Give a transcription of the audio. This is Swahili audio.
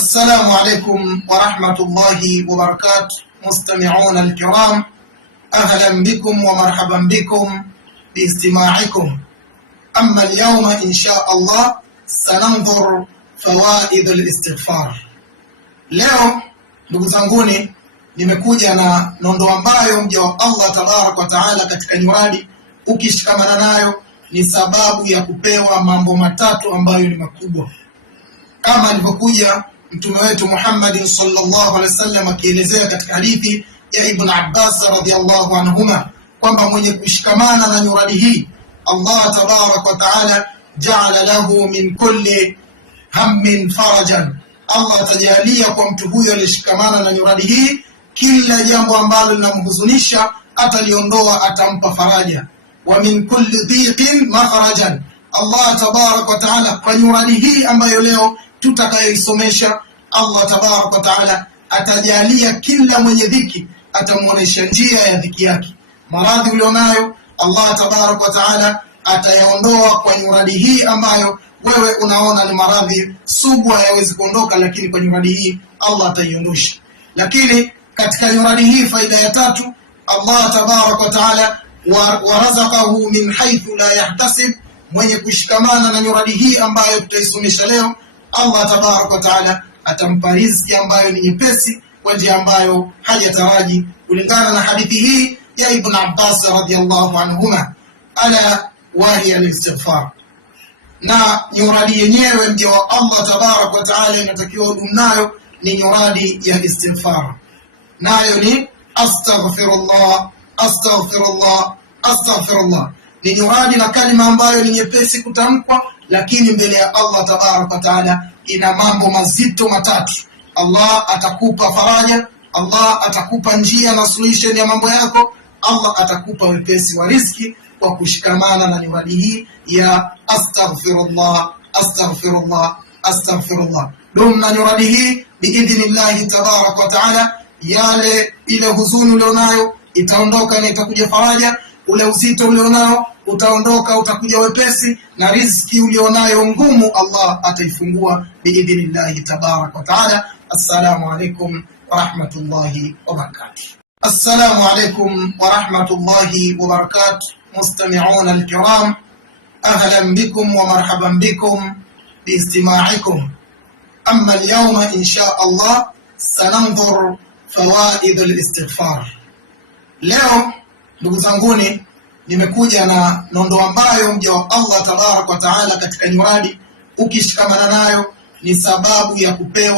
السلام عليكم ورحمة الله وبركاته. مستمعون الكرام، أهلا بكم ومرحبا بكم باستماعكم. أما اليوم إن شاء الله سننظر فوائد الاستغفار. Leo ndugu zanguni, nimekuja na nondo ambayo mja wa Allah tabarak wa taala katika nyuradi ukishikamana nayo ni sababu ya kupewa mambo matatu ambayo ni makubwa, kama alivyokuja mtume wetu Muhammad sallallahu alaihi wasallam akielezea katika hadithi ya Ibn Abbas radhiyallahu anhuma kwamba mwenye kushikamana na nyuradi hii Allah tabarak wa taala ja'ala lahu min kulli hammin farajan, Allah atajalia kwa mtu huyo alishikamana na nyuradi hii kila jambo ambalo linamhuzunisha ataliondoa, atampa faraja. Wa min kulli dhiqin makhrajan, Allah tabarak wa taala kwa nyuradi hii ambayo leo tutakayoisomesha, Allah tabarak wa taala atajalia kila mwenye dhiki, atamuonesha njia ya dhiki yake. Maradhi ulionayo Allah tabarak wa taala atayaondoa kwa nyuradi hii ambayo wewe unaona ni maradhi sugu, hayawezi kuondoka, lakini kwa nyuradi hii Allah ataiondosha. Lakini katika nyuradi hii faida ya tatu, Allah tabarak wa taala warazaqahu min haythu la yahtasib, mwenye kushikamana na nyuradi hii ambayo tutaisomesha leo, Allah tabarak wa taala atampa riziki ambayo ni nyepesi kwa njia ambayo hajataraji, kulingana na hadithi hii ya Ibn Abbas radhiyallahu anhuma, ala wahiya al-istighfar. Na nyuradi yenyewe mja wa Allah tabarak wa taala inatakiwa udumu nayo ni nyuradi ya istighfar, nayo ni astaghfirullah astaghfirullah astaghfirullah. Ni nyuradi na kalima ambayo ni nyepesi kutamkwa, lakini mbele ya Allah tabarak wa taala ina mambo mazito matatu. Allah atakupa faraja, Allah atakupa njia na solution ya mambo yako, Allah atakupa wepesi wa riziki kwa kushikamana na nyuradi hii ya astaghfirullah astaghfirullah astaghfirullah. Dumu na nyuradi hii biidhnillahi tabarak wa taala, yale ile huzuni ulionayo itaondoka na itakuja faraja, ule uzito ulionao utaondoka, utakuja wepesi, na riziki ulionayo ngumu Allah ataifungua biidhnillahi tabarak wa taala. Assalamu alaikum wa rahmatullahi wa barakatuh. Assalamu alaikum wa rahmatullahi wa barakatuh. مستمعون الكرام، أهلا بكم ومرحبا بكم باستماعكم. أما اليوم إن شاء الله سننظر فوائد الاستغفار. Leo ndugu zanguni, nimekuja na nondo ambayo mja wa Allah tabarak wa taala katika nyuradi ukishikamana nayo ni sababu ya kupewa